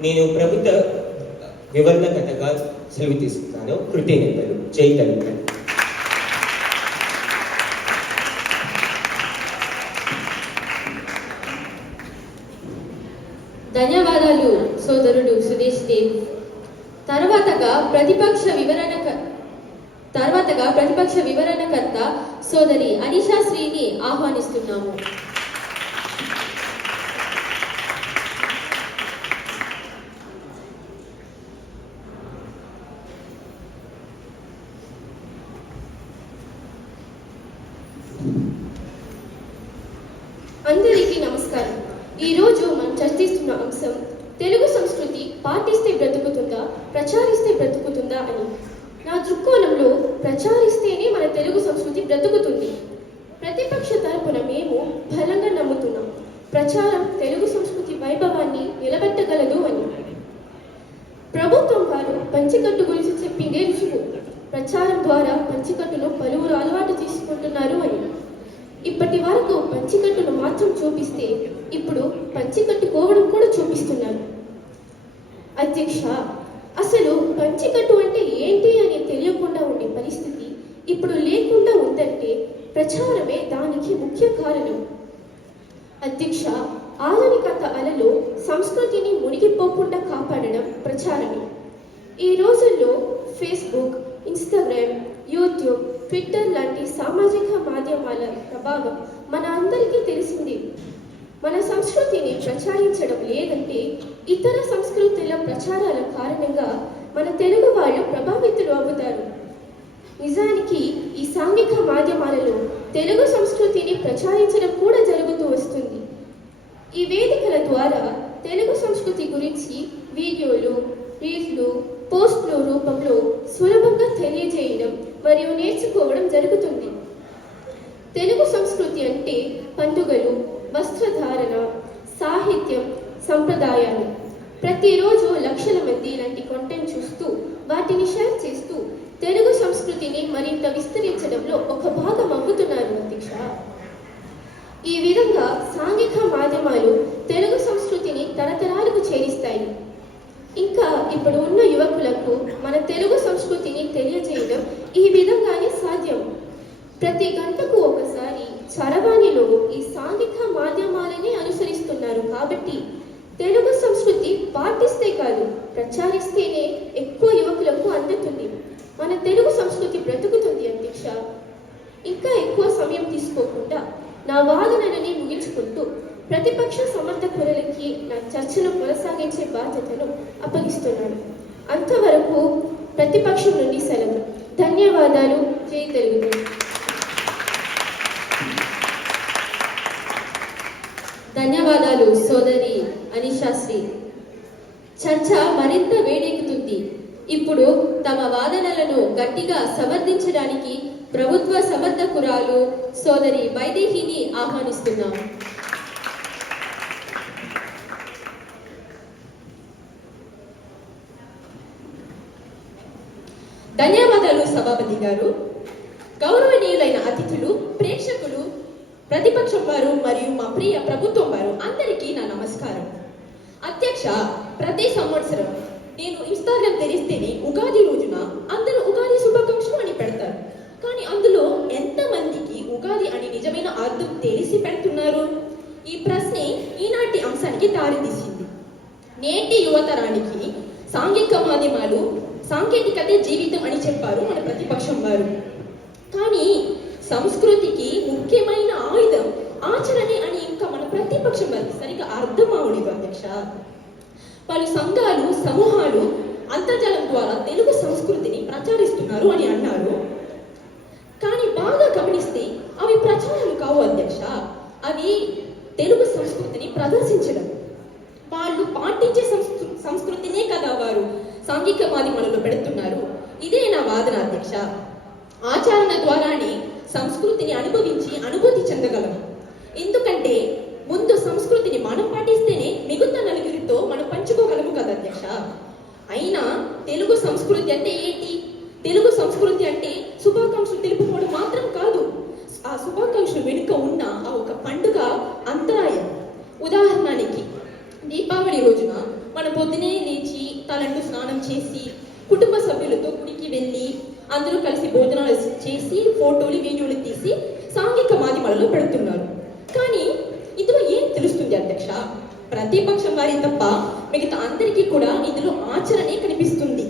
నేను ప్రభుత్వ వివరణకర్తగా సెలవు తీసుకున్నాను. కృతజ్ఞతలు. జై తెలుగు. ధన్యవాదాలు సోదరుడు సుదేశ్ దేవ్. తర్వాతగా ప్రతిపక్ష వివరణకర్త సోదరి అనిషా శ్రీని ఆహ్వానిస్తున్నాము. అందరికీ నమస్కారం. ఈరోజు మనం చర్చిస్తున్న అంశం తెలుగు సంస్కృతి పాటిస్తే బ్రతుకుతుందా, ప్రచారిస్తే బ్రతుకుతుందా అని. నా దృక్కోణంలో ప్రచారిస్తేనే మన తెలుగు సంస్కృతి బ్రతుకుతుంది. ప్రతిపక్ష తరపున మేము బలంగా నమ్ముతున్నాం ప్రచారం తెలుగు సంస్కృతి వైభవాన్ని నిలబెట్టగలదు అని. ప్రభుత్వం వారు పంచికట్టు గురించి చెప్పిందే రుజువు. ప్రచారం ద్వారా పంచికట్టును పలువురు అలవాటు తీసుకుంటున్నారు అని. ఇప్పటి వరకు పంచికట్టును మాత్రం చూపిస్తే ఇప్పుడు పంచికట్టుకోవడం కూడా చూపిస్తున్నారు. అధ్యక్ష, అసలు పంచికట్టు అంటే ఏంటి అని తెలియకుండా ఉండే పరిస్థితి ఇప్పుడు లేకుండా ఉందంటే ప్రచారమే దానికి ముఖ్య కారణం. అధ్యక్ష, ఆధునికత అలలో సంస్కృతిని మునిగిపోకుండా కాపాడడం ప్రచారమే. ఈ రోజుల్లో ఫేస్బుక్, ఇన్స్టాగ్రామ్, యూట్యూబ్, ట్విట్టర్ లాంటి సామాజిక మాధ్యమాల ప్రభావం మన అందరికీ తెలిసింది. మన సంస్కృతిని ప్రచారించడం లేదంటే ఇతర సంస్కృతుల ప్రచారాల కారణంగా మన తెలుగు వాళ్ళు ప్రభావితులు అవుతారు. నిజానికి ఈ సాంఘిక మాధ్యమాలలో తెలుగు సంస్కృతిని ప్రచారించడం కూడా జరుగుతూ వస్తుంది. ఈ వేదికల ద్వారా తెలుగు సంస్కృతి గురించి వీడియోలు, రీల్లు, పోస్టుల రూపంలో సులభంగా తెలియజేయడం మరియు నేర్చుకోవడం జరుగుతుంది. తెలుగు సంస్కృతి అంటే పండుగలు, వస్త్రధారణ, సాహిత్యం, సంప్రదాయాలు. ప్రతిరోజు లక్షల మంది ఇలాంటి కంటెంట్ చూస్తూ వాటిని షేర్ చేస్తూ తెలుగు సంస్కృతిని మరింత విస్తరించడంలో ఒక భాగం అవ్వుతున్నారు అధ్యక్ష. ఈ విధంగా సాంఘిక మాధ్యమాలు తెలుగు సంస్కృతిని తరతరాలకు చేరిస్తాయి. ఇంకా ఇప్పుడు ఉన్న యువకులకు మన తెలుగు సంస్కృతిని తెలియజేయడం ఈ విధంగానే సాధ్యం. ప్రతి గంటకు ఒకసారి చరవాణిలో ఈ సాంఘిక మాధ్యమాలని అనుసరిస్తున్నారు. కాబట్టి తెలుగు సంస్కృతి పాటిస్తే కాదు, ప్రచారిస్తేనే ఎక్కువ యువకులకు అందుతుంది. మన తెలుగు సంస్కృతి బ్రతుకుతుంది అధ్యక్ష. ఇంకా ఎక్కువ సమయం తీసుకోకుండా నా వాదనలని ముగించుకుంటూ ప్రతిపక్ష సమర్థకులకి నా చర్చను కొనసాగించే బాధ్యతను అప్పగిస్తున్నాను. అంతవరకు ప్రతిపక్షం నుండి సెలవు. ధన్యవాదాలు. జై తెలుగు. ధన్యవాదాలు సోదరి అనిషాశ్రీ. చర్చ మరింత వేడెక్కుతుంది. ఇప్పుడు తమ వాదనలను గట్టిగా సమర్థించడానికి ప్రభుత్వ సమర్థకురాలు సోదరి వైదేహిని ఆహ్వానిస్తున్నాం. ధన్యవాదాలు సభాపతి గారు. గౌరవనీయులైన అతిథులు, ప్రేక్షకులు, ప్రతిపక్షం వారు మరియు మా ప్రియ ప్రభుత్వం వారు అందరికీ నా నమస్కారం. అధ్యక్ష, ప్రతి సంవత్సరం నేను ఇన్స్టాగ్రామ్ తెరిస్తేనే ఉగాది రోజున అందరూ ఉగాది శుభాకాంక్షలు అని పెడతారు. కానీ అందులో ఎంతమందికి ఉగాది అని నిజమైన అర్థం తెలిసి పెడుతున్నారు? ఈ ప్రశ్నే ఈనాటి అంశానికి దారితీసింది. నేటి యువతరానికి సాంఘిక మాధ్యమాలు సాంకేతికతే జీవితం అని చెప్పారు మన ప్రతిపక్షం వారు. కానీ సంస్కృతికి ముఖ్యమైన ఆయుధం ఆచరణే అని ఇంకా మన ప్రతిపక్షం వారికి సరిగా అర్థం అవలేదు అధ్యక్ష. పలు సంఘాలు సమూహాలు అంతర్జాలం ద్వారా తెలుగు సంస్కృతిని ప్రచారిస్తున్నారు అని అన్నారు. కానీ బాగా గమనిస్తే అవి ప్రచారాలు కావు అధ్యక్ష, అవి తెలుగు సంస్కృతిని ప్రదర్శించడం. వాళ్ళు పాటించే సంస్కృతినే కదా వారు సాంఘిక మాధ్యమాలలో పెడుతున్నారు. ఇదే నా వాదన అధ్యక్ష. ఆచరణ ద్వారానే సంస్కృతిని అనుభూతి చెందగలము. ఎందుకంటే ముందు సంస్కృతిని మనం పాటిస్తేనే మిగతా నలుగురితో మనం పంచుకోగలము కదా అధ్యక్ష. అయినా తెలుగు సంస్కృతి అంటే ఏంటి? తెలుగు సంస్కృతి అంటే శుభాకాంక్షలు తెలుపుకోవడం మాత్రం కాదు. ఆ శుభాకాంక్షలు వెనుక ఉన్న ఆ ఒక పండుగ అంతరాయం. ఉదాహరణకి దీపావళి రోజున మన పొద్దునే లేచి తలంటు స్నానం చేసి కుటుంబ సభ్యులతో గుడికి వెళ్ళి అందరూ కలిసి భోజనాలు చేసి ఫోటోలు వీడియోలు తీసి సాంఘిక మాధ్యమాలలో పెడుతున్నారు. కానీ ఇందులో ఏం తెలుస్తుంది అధ్యక్ష? ప్రతిపక్షం వారి తప్ప మిగతా అందరికీ కూడా ఇందులో ఆచరణే కనిపిస్తుంది.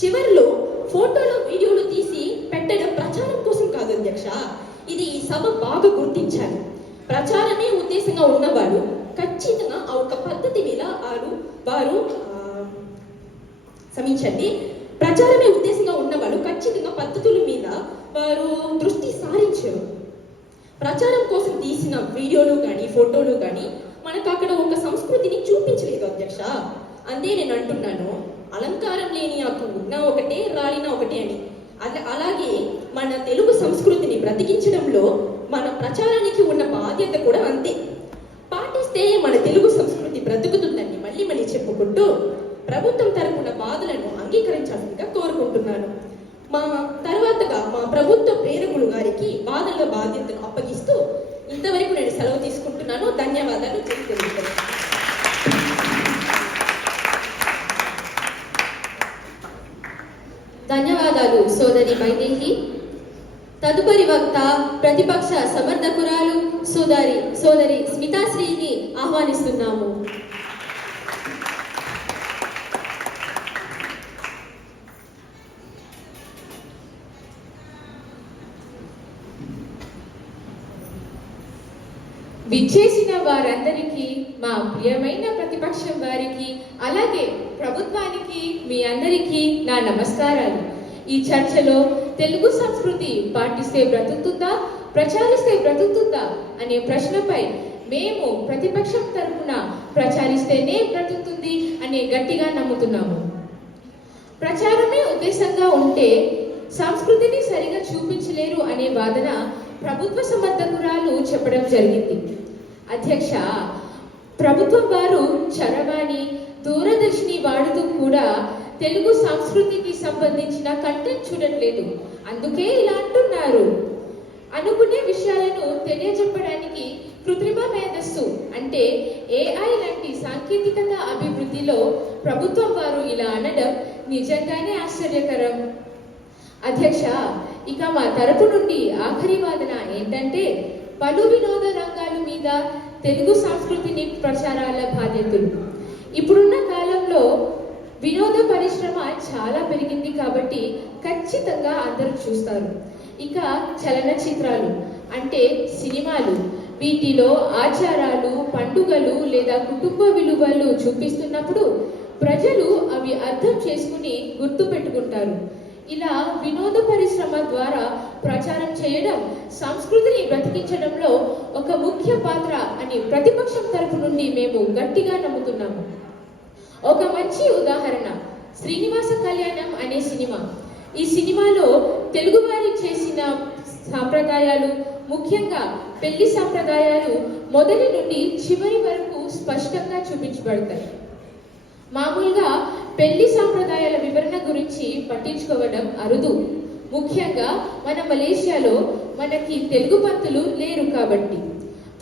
చివరిలో ఫోటోలు వీడియోలు తీసి పెట్టడం ప్రచారం కోసం కాదు అధ్యక్ష. ఇది ఈ సభ బాగా గుర్తించాలి. ప్రచారమే ఉద్దేశంగా ఉన్నవారు ఖచ్చితంగా ఆ ఒక పద్ధతి మీద వారు క్షమించండి, ప్రచారమే ఉద్దేశంగా ఉన్నవాళ్ళు ఖచ్చితంగా పద్ధతుల మీద వారు దృష్టి సారించరు. ప్రచారం కోసం తీసిన వీడియోలు కానీ ఫోటోలు కానీ మనకు అక్కడ ఒక సంస్కృతిని చూపించలేదు అధ్యక్ష. అంతే నేను అంటున్నాను, అలంకారం లేని ఆకు ఉన్నా ఒకటే రాలినా ఒకటే అని. అలాగే మన తెలుగు సంస్కృతిని బ్రతికించడంలో మన ప్రచారానికి ఉన్న బాధ్యత కూడా అంతే. పాటిస్తే మన తెలుగు సంస్కృతి బ్రతుకుతుందని మళ్ళీ చెప్పుకుంటూ ప్రభుత్వం తరపున బాధలను అంగీకరించాల్సిందిగా కోరుకుంటున్నాను. తర్వాతగా మా ప్రభుత్వ ప్రేరకులు గారికి బాధల బాధ్యతను అప్పగిస్తూ ఇంతవరకు నేను సెలవు తీసుకుంటున్నాను. ధన్యవాదాలు. ధన్యవాదాలు సోదరి వైదేహి. తదుపరి వక్త ప్రతిపక్ష సమర్థకురాలు సోదరి స్మితాశ్రీని ఆహ్వానిస్తున్నాము. విచ్చేసిన వారందరికీ, మా ప్రియమైన ప్రతిపక్షం వారికి, అలాగే ప్రభుత్వానికి, మీ అందరికీ నా నమస్కారాలు. ఈ చర్చలో తెలుగు సంస్కృతి పాటిస్తే బ్రతుకుతుందా, ప్రచారిస్తే బ్రతుకుతుందా అనే ప్రశ్నపై మేము ప్రతిపక్షం తరపున ప్రచారిస్తేనే బ్రతుకుతుంది అనే గట్టిగా నమ్ముతున్నాము. ప్రచారమే ఉద్దేశంగా ఉంటే సంస్కృతిని సరిగా చూపించలేరు అనే వాదన ప్రభుత్వ సమర్థకురాలు చెప్పడం జరిగింది. అధ్యక్ష, ప్రభుత్వం వారు చరవాణి, దూరదర్శిని వాడుతూ కూడా తెలుగు సంస్కృతికి సంబంధించిన కంటెంట్ చూడట్లేదు. అందుకే ఇలా అంటున్నారు. అనుకునే విషయాలను తెలియజెప్పడానికి కృత్రిమ మేధస్సు అంటే AI లాంటి సాంకేతికత అభివృద్ధిలో ప్రభుత్వం వారు ఇలా అనడం నిజంగానే ఆశ్చర్యకరం. అధ్యక్ష, ఇక మా తరపు నుండి ఆఖరి వాదన ఏంటంటే పలు వినోద రంగాల మీద తెలుగు సంస్కృతిని ప్రచారాల బాధ్యతలు. ఇప్పుడున్న కాలంలో వినోద పరిశ్రమ చాలా పెరిగింది కాబట్టి ఖచ్చితంగా అందరూ చూస్తారు. ఇక చలనచిత్రాలు అంటే సినిమాలు, వీటిలో ఆచారాలు, పండుగలు లేదా కుటుంబ విలువలు చూపిస్తున్నప్పుడు ప్రజలు అవి అర్థం చేసుకుని గుర్తు పెట్టుకుంటారు. ఇలా వినోద పరిశ్రమ ద్వారా ప్రచారం చేయడం సంస్కృతిని బ్రతికించడంలో ఒక ముఖ్య పాత్ర అని ప్రతిపక్షం తరపు నుండి మేము గట్టిగా నమ్ముతున్నాము. ఒక మంచి ఉదాహరణ శ్రీనివాస కళ్యాణం అనే సినిమా. ఈ సినిమాలో తెలుగువారి చేసిన సాంప్రదాయాలు, ముఖ్యంగా పెళ్లి సాంప్రదాయాలు మొదటి నుండి చివరి వరకు స్పష్టంగా చూపించబడతాయి. మామూలుగా పెళ్లి సాంప్రదాయాల వివరణ గురించి పట్టించుకోవడం అరుదు. ముఖ్యంగా మన మలేషియాలో మనకి తెలుగు పంతులు లేరు కాబట్టి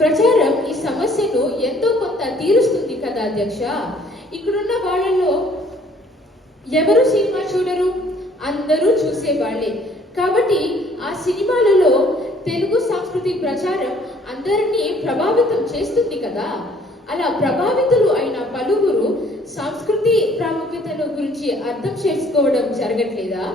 ప్రచారం ఈ సమస్యను ఎంతో కొంత తీరుస్తుంది కదా అధ్యక్ష. ఇక్కడున్న వాళ్ళల్లో ఎవరు సినిమా చూడరు? అందరూ చూసేవాళ్లే. కాబట్టి ఆ సినిమాలలో తెలుగు సంస్కృతి ప్రచారం అందరినీ ప్రభావితం చేస్తుంది కదా. అలా ప్రభావితులు అయిన పలువురు సంస్కృతి ప్రాముఖ్యతను గురించి అర్థం చేసుకోవడం జరగట్లేదా?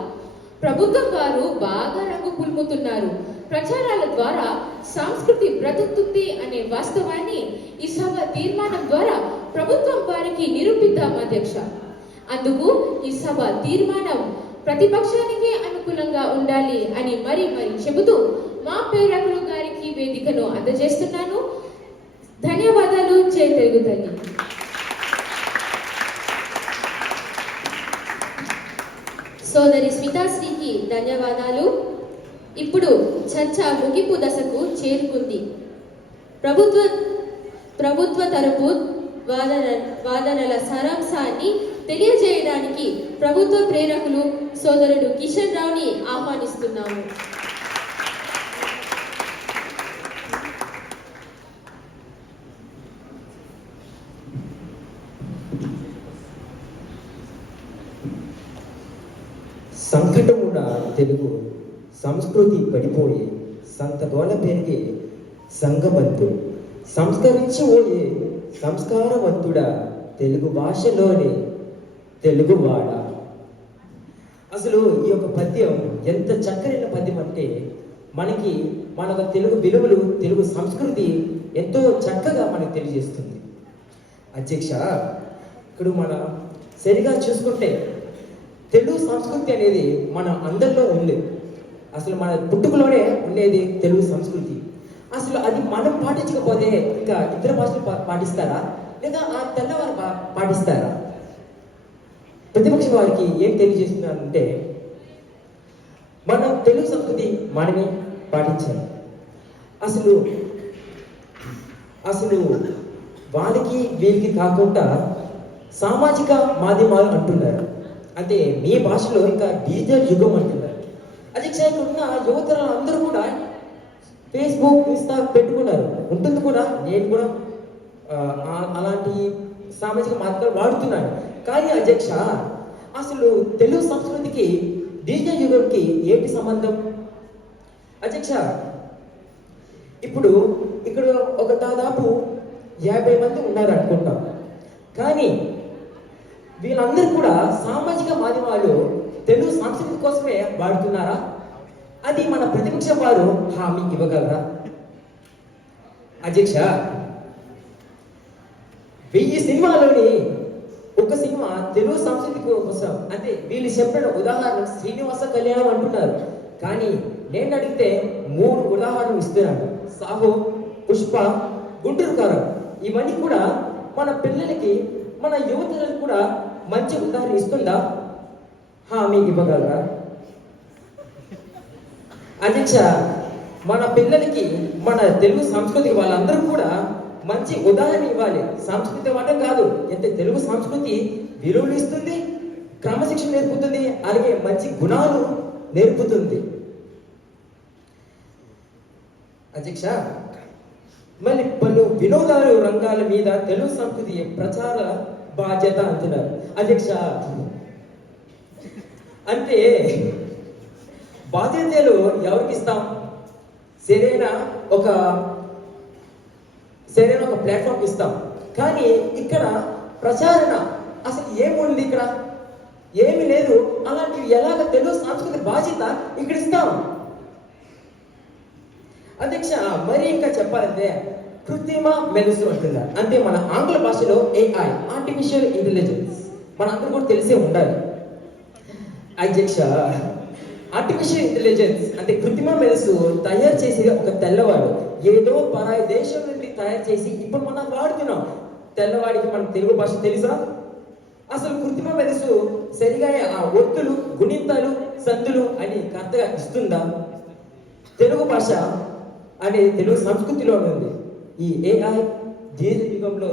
ప్రభుత్వం వారు బాగా రంగు పులుముతున్నారు. ప్రచారాల ద్వారా సంస్కృతి బ్రతుకుతుంది అనే వాస్తవాన్ని ఈ సభ తీర్మానం ద్వారా ప్రభుత్వం వారికి నిరూపిద్దాం అధ్యక్ష. అందుకు ఈ సభ తీర్మానం ప్రతిపక్షానికి అనుకూలంగా ఉండాలి అని మరి చెబుతూ మా ప్రేరకులు గారికి వేదికను అందజేస్తున్నాను. ధన్యవాదాలు. జై తెలుగు తల్లి. సోదరి స్మితాశ్రీకి ధన్యవాదాలు. ఇప్పుడు చర్చ ముగింపు దశకు చేరుకుంది. ప్రభుత్వ తరపు వాదనల సారాంశాన్ని తెలియజేయడానికి ప్రభుత్వ ప్రేరకులు సోదరుడు కిషన్ రావుని ఆహ్వానిస్తున్నాము. సంకటమున తెలుగు సంస్కృతి పడిపోయే సంతగోళ పెరిగే సంగమంతుడు సంస్కరించి పోయే సంస్కారవంతుడా తెలుగు భాషలోనే తెలుగువాడ. అసలు ఈ యొక్క పద్యం ఎంత చక్కరైన పద్యం అంటే మన తెలుగు విలువలు తెలుగు సంస్కృతి ఎంతో చక్కగా మనకు తెలియజేస్తుంది. అధ్యక్ష, ఇక్కడ మనం సరిగా చూసుకుంటే తెలుగు సంస్కృతి అనేది మన అందరిలో ఉంది. అసలు మన పుట్టుకలోనే ఉండేది తెలుగు సంస్కృతి. అసలు అది మనం పాటించకపోతే ఇంకా ఇతర భాషలు పాటిస్తారా, లేదా ఆ తెల్లవారు పాటిస్తారా? ప్రతిపక్ష వారికి ఏం తెలియజేస్తున్నారంటే మన తెలుగు సంస్కృతి మనమే పాటించాలి. అసలు వాళ్ళకి వీళ్ళకి కాకుండా సామాజిక మాధ్యమాలు అంటున్నారు. అంటే మీ భాషలో ఇంకా డిజిటల్ యుగం అంటున్నారు. అధ్యక్ష, ఇక్కడ ఉన్న యువతరం అందరూ కూడా ఫేస్బుక్, ఇన్స్టా పెట్టుకున్నారు. ఉంటుంది కూడా, నేను కూడా అలాంటి సామాజిక మాధ్యమాలు వాడుతున్నాను. కానీ అధ్యక్ష, అసలు తెలుగు సంస్కృతికి డిజిటల్ యుగంకి ఏంటి సంబంధం? అధ్యక్ష, ఇప్పుడు ఇక్కడ ఒక దాదాపు 50 మంది ఉన్నారు అనుకుంటాం. కానీ వీళ్ళందరూ కూడా సామాజిక మాధ్యమాలు తెలుగు సంస్కృతి కోసమే వాడుతున్నారా? అది మన ప్రతిపక్ష వారు హామీ ఇవ్వగలరా? అధ్యక్ష, 1000 సినిమాలోని ఒక సినిమా తెలుగు సంస్కృతి కోసం, అంటే వీళ్ళు చెప్పిన ఉదాహరణ శ్రీనివాస కళ్యాణం అంటున్నారు. కానీ నేను అడిగితే 3 ఉదాహరణలు ఇస్తున్నాను. సాహో, పుష్ప, గుంటూరు కారం. ఇవన్నీ కూడా మన పిల్లలకి, మన యువతలకు కూడా మంచి ఉదాహరణ ఇస్తుందా? హామీ ఇవ్వగలరా? అధ్యక్ష, మన పిల్లలకి మన తెలుగు సంస్కృతికి వాళ్ళందరూ కూడా మంచి ఉదాహరణ ఇవ్వాలి. సంస్కృతి ఇవ్వడం కాదు, అంటే తెలుగు సంస్కృతి విలువలు ఇస్తుంది, క్రమశిక్షణ నేర్పుతుంది, అలాగే మంచి గుణాలు నేర్పుతుంది. అధ్యక్ష, మళ్ళీ పలు వినోదాలు రంగాల మీద తెలుగు సంస్కృతి ప్రచార బాధ్యత అంటున్నారు. అధ్యక్ష, అంటే బాధ్యతలు ఎవరికి ఇస్తాం? సరైన ఒక ప్లాట్ఫామ్ ఇస్తాం. కానీ ఇక్కడ ప్రచారణ అసలు ఏముంది? ఇక్కడ ఏమి లేదు. అలాంటివి ఎలాగ తెలుగు సాంస్కృతిక బాధ్యత ఇక్కడ ఇస్తాం? అధ్యక్ష, మరి ఇంకా చెప్పాలంటే కృత్రిమ మెలుసు అంటున్నారు. అంటే మన ఆంగ్ల భాషలో AI, ఆర్టిఫిషియల్ ఇంటెలిజెన్స్, మన అందరూ కూడా తెలిసే ఉండాలి. అధ్యక్ష, ఆర్టిఫిషియల్ ఇంటెలిజెన్స్ అంటే కృత్రిమ మెలుసు తయారు చేసే ఒక తెల్లవాడు ఏదో పరాయి దేశం నుండి తయారు చేసి ఇప్పుడు మనం వాడుతున్నాం. తెల్లవాడికి మన తెలుగు భాష తెలుసా? అసలు కృత్రిమ మెలుసు సరిగా ఆ ఒత్తులు, గుణింతాలు, సందులు అని కరెక్ట్గా ఇస్తుందా? తెలుగు భాష అనేది తెలుగు సంస్కృతిలో ఉంది. ఈ AI డిజిటల్ యుగంలో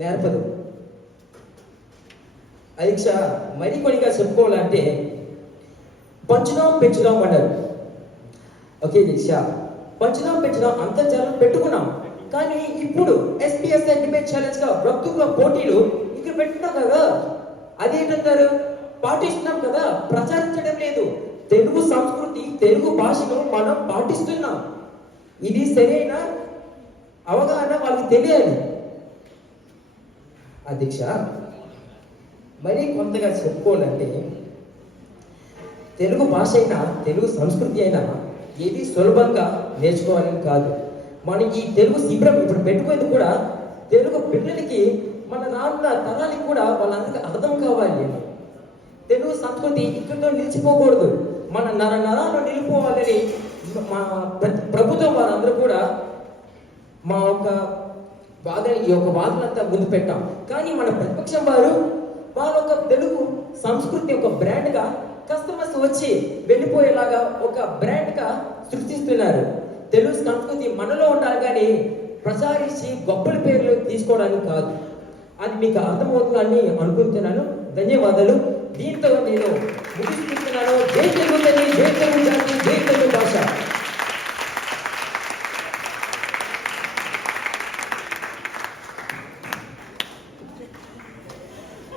నేర్పదు. అధ్యక్ష, మరి కొద్దిగా చెప్పుకోవాలంటే పంచుదాం పెంచుదాం అన్నారు. ఓకే అధ్యక్ష, పంచుదాం పెంచుదాం అంతర్జాలం పెట్టుకున్నాం. కానీ ఇప్పుడు SPSI డిబేట్ ఛాలెంజ్ గా వక్తృత్వ పోటీలు ఇక్కడ పెట్టినాం కదా, అదేంటంటారు? పాటిస్తున్నాం కదా, ప్రచారించడం లేదు. తెలుగు సంస్కృతి, తెలుగు భాషను మనం పాటిస్తున్నాం. ఇది సరైన అవగాహన వాళ్ళకి తెలియాలి. అధ్యక్ష, మరి కొంతగా చెప్పుకోవాలంటే తెలుగు భాష అయినా తెలుగు సంస్కృతి అయినా ఏది సులభంగా నేర్చుకోవాలని కాదు. మనం ఈ తెలుగు శిబిరం ఇప్పుడు పెట్టుకునేది కూడా తెలుగు పిల్లలకి, మన రానున్న తరానికి కూడా వాళ్ళందరికీ అర్థం కావాలి. తెలుగు సంస్కృతి ఇక్కడితో నిలిచిపోకూడదు, మన నరాలు నిలిపోవాలని మా ప్రభుత్వం వారందరూ కూడా మా ఈ యొక్క వాదనంతా ముందు పెట్టాం. కానీ మన ప్రతిపక్షం వారు వాళ్ళ ఒక తెలుగు సంస్కృతి ఒక బ్రాండ్గా కస్టమర్స్ వచ్చి వెళ్ళిపోయేలాగా ఒక బ్రాండ్గా సృష్టిస్తున్నారు. తెలుగు సంస్కృతి మనలో ఉండాలి కానీ ప్రచారించి గొప్పల పేర్లు తీసుకోవడానికి కాదు. అది మీకు అర్థమవుతుందని అనుకుంటున్నాను. ధన్యవాదాలు. దీంతో నేను ముగిస్తున్నాను. జై తెలుగు తల్లి, జై తెలుగు జాతి, జై తెలుగు భాష.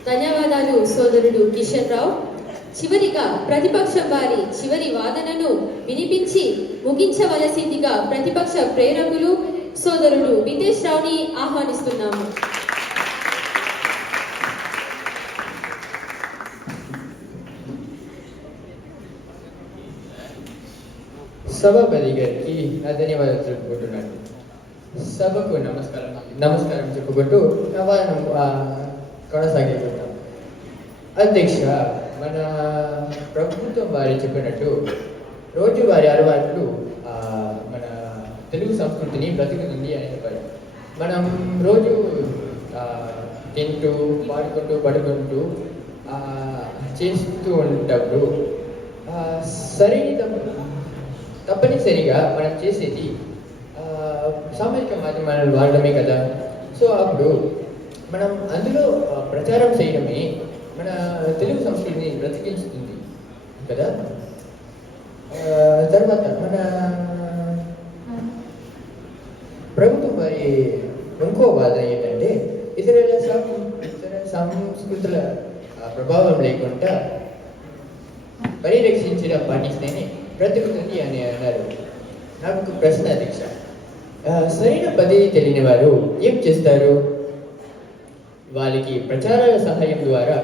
ధన్యవాదాలు సోదరుడు కిషన్ రావు. చివరిగా ప్రతిపక్షం వారి చివరి వాదనను వినిపించి ముగించవలసిందిగా ప్రతిపక్ష ప్రేరకులు సోదరుడు వితేష్ రావుని ఆహ్వానిస్తున్నాము. సభాపతి గారికి నా ధన్యవాదాలు చెప్పుకుంటున్నాను. సభకు నమస్కారం చెప్పుకుంటూ నా వాదన కొనసాగిస్తున్నాం. అధ్యక్ష, మన ప్రభుత్వం వారి చెప్పినట్టు రోజువారి అలవాట్లు మన తెలుగు సంస్కృతిని బ్రతుకుతుంది అని చెప్పారు. మనం రోజు తింటూ పాడుకుంటూ పడుకుంటూ చేస్తూ ఉన్నప్పుడు తప్పనిసరిగా మనం చేసేది సామాజిక మాధ్యమాలు వాడడమే కదా. సో అప్పుడు మనం అందులో ప్రచారం చేయడమే మన తెలుగు సంస్కృతిని బ్రతికించుతుంది కదా. తర్వాత మన ప్రభుత్వం వారి ఇంకో వాదన ఏంటంటే ఇతర సంస్కృతుల ప్రభావం లేకుండా పరిరక్షించడం పాటిస్తేనే బ్రతుకుతుంది అని అన్నారు. నాకు ఒక ప్రశ్న అధ్యక్ష, సరైన పద్ధతి తెలియని వారు ఏం చేస్తారు? వాళ్ళకి ప్రచారాల సహాయం ద్వారా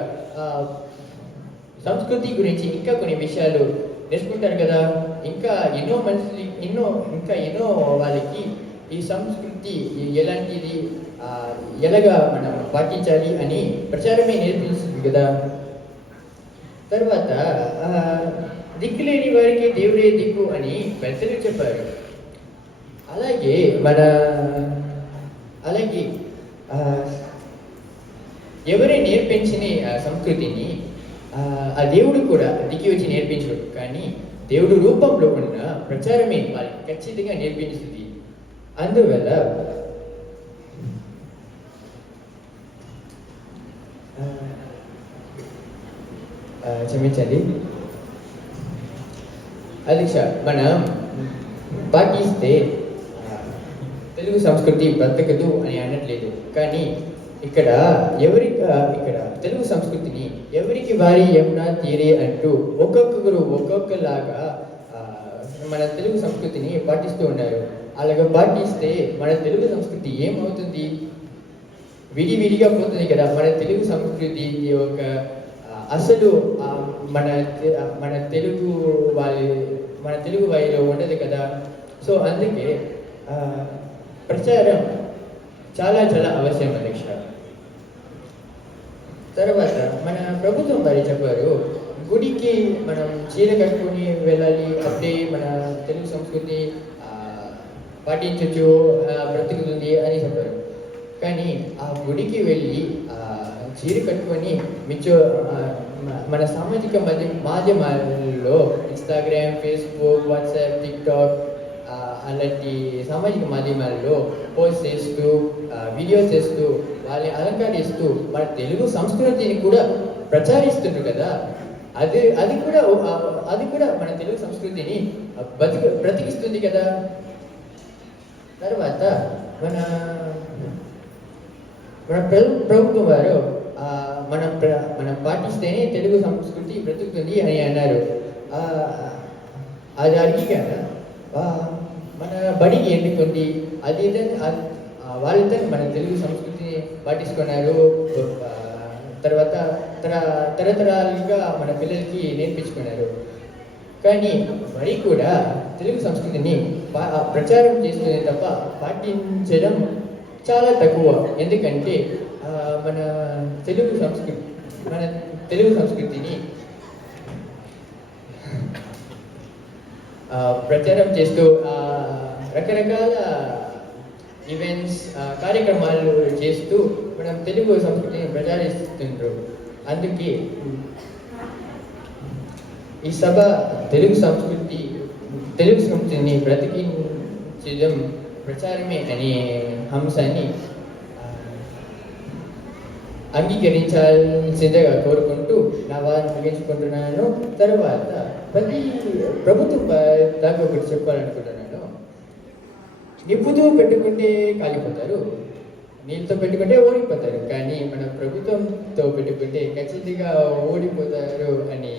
సంస్కృతి గురించి ఇంకా కొన్ని విషయాలు నేర్చుకుంటారు కదా. ఇంకా ఎన్నో వాళ్ళకి ఈ సంస్కృతి ఎలాంటిది, ఎలాగా మనం పాటించాలి అని ప్రచారమే నేర్పిస్తుంది కదా. తర్వాత దిక్కులేని వారికి దేవుడే దిక్కు అని పెద్దలు చెప్పారు. అలాగే ఎవరే నేర్పించిన సంస్కృతిని ఆ దేవుడు కూడా దిగి వచ్చి నేర్పించడు, కానీ దేవుడు రూపంలో ఉన్న ప్రచారమే వాళ్ళకి ఖచ్చితంగా నేర్పిస్తుంది. అందువల్ల క్షమించండి అధ్యక్ష, మనం పాటిస్తే తెలుగు సంస్కృతి బ్రతకదు అని అనట్లేదు, కానీ ఇక్కడ తెలుగు సంస్కృతిని ఎవరికి వారి యమున తీరే అంటూ ఒక్కొక్కరు ఒక్కొక్కలాగా మన తెలుగు సంస్కృతిని పాటిస్తూ ఉన్నారు. అలాగా పాటిస్తే మన తెలుగు సంస్కృతి ఏమవుతుంది? విడివిడిగా పోతుంది కదా. మన తెలుగు సంస్కృతి ఒక అసలు మన తెలుగు వారిలో ఉండదు కదా. సో అందుకే ప్రచారం చాలా చాలా అవసరం అధ్యక్ష. తర్వాత మన ప్రభుత్వం వారి చెప్పారు, గుడికి మనం చీర కట్టుకొని వెళ్ళాలి, అప్పుడే మన తెలుగు సంస్కృతి పాటించవచ్చు, బ్రతుకుతుంది అని చెప్పారు. కానీ ఆ గుడికి వెళ్ళి చీర కట్టుకొని మన సామాజిక మాధ్యమాలలో ఇన్స్టాగ్రామ్, ఫేస్బుక్, వాట్సాప్, టిక్టాక్ అలాంటి సామాజిక మాధ్యమాలలో పోస్ట్ చేస్తూ వీడియోస్ చేస్తూ వాళ్ళని అలంకరిస్తూ మన తెలుగు సంస్కృతిని కూడా ప్రచారిస్తుండ్రు కదా. అది కూడా మన తెలుగు సంస్కృతిని బ్రతికిస్తుంది కదా. తర్వాత మన ప్రభుత్వం వారు మనం పాటిస్తేనే తెలుగు సంస్కృతి బ్రతుకుతుంది అని అన్నారు. అది అడిగాను, మన బడికి ఎందుకుంది అది వాళ్ళతో మన తెలుగు సంస్కృతిని పాటిస్తున్నారు. తర్వాత తరతరాలుగా మన పిల్లలకి నేర్పించుకున్నారు. కానీ బడి కూడా తెలుగు సంస్కృతిని ప్రచారం చేస్తుంది తప్ప పాటించడం చాలా తక్కువ. ఎందుకంటే మన తెలుగు సంస్కృతిని ప్రచారం చేస్తూ రకరకాల ఈవెంట్స్ కార్యక్రమాలు చేస్తూ మనం తెలుగు సంస్కృతిని ప్రచారిస్తుంటారు. అందుకే ఈ సభ తెలుగు సంస్కృతిని బ్రతికించడం ప్రచారమే అనే అంశాన్ని అంగీకరించాల్సిందిగా కోరుకుంటూ నా వారిని ముగించుకుంటున్నాను. తర్వాత ప్రభుత్వం దాకా ఒకటి చెప్పాలనుకుంటున్నాను. నిప్పుతో పెట్టుకుంటే కాలిపోతారు, నీళ్ళతో పెట్టుకుంటే ఓడిపోతారు, కానీ మన ప్రభుత్వంతో పెట్టుకుంటే ఖచ్చితంగా ఓడిపోతారు అని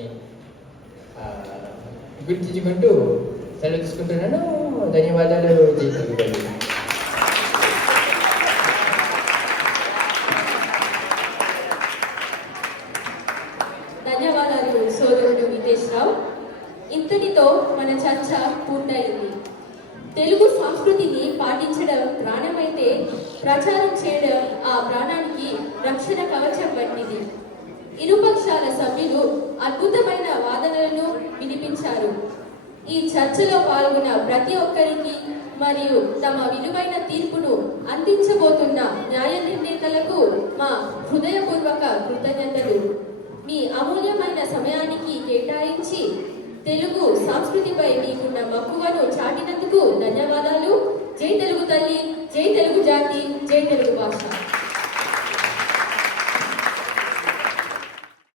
గుర్తించుకుంటూ సెలవు తీసుకుంటున్నాను. ధన్యవాదాలు. ధన్యవాదాలు సోదరుడు నితేష్ రావు. ఇంతటితో మన చర్చ పూర్తయింది. తెలుగు సంస్కృతిని పాటించడం ప్రాణమైతే ప్రచారం చేయడం ఆ ప్రాణానికి రక్షణ కవచం వంటిది. ఇరుపక్షాల సభ్యులు అద్భుతమైన వాదనలను వినిపించారు. ఈ చర్చలో పాల్గొన్న ప్రతి ఒక్కరికి మరియు తమ విలువైన తీర్పును అందించబోతున్న న్యాయ నిర్ణేతలకు మా హృదయపూర్వక కృతజ్ఞతలు. మీ అమూల్యమైన సమయానికి కేటాయించి తెలుగు సంస్కృతిపై మీకున్న మక్కువను చాటినందుకు ధన్యవాదాలు. జై తెలుగు తల్లి, జై తెలుగు జాతి, జై తెలుగు భాష.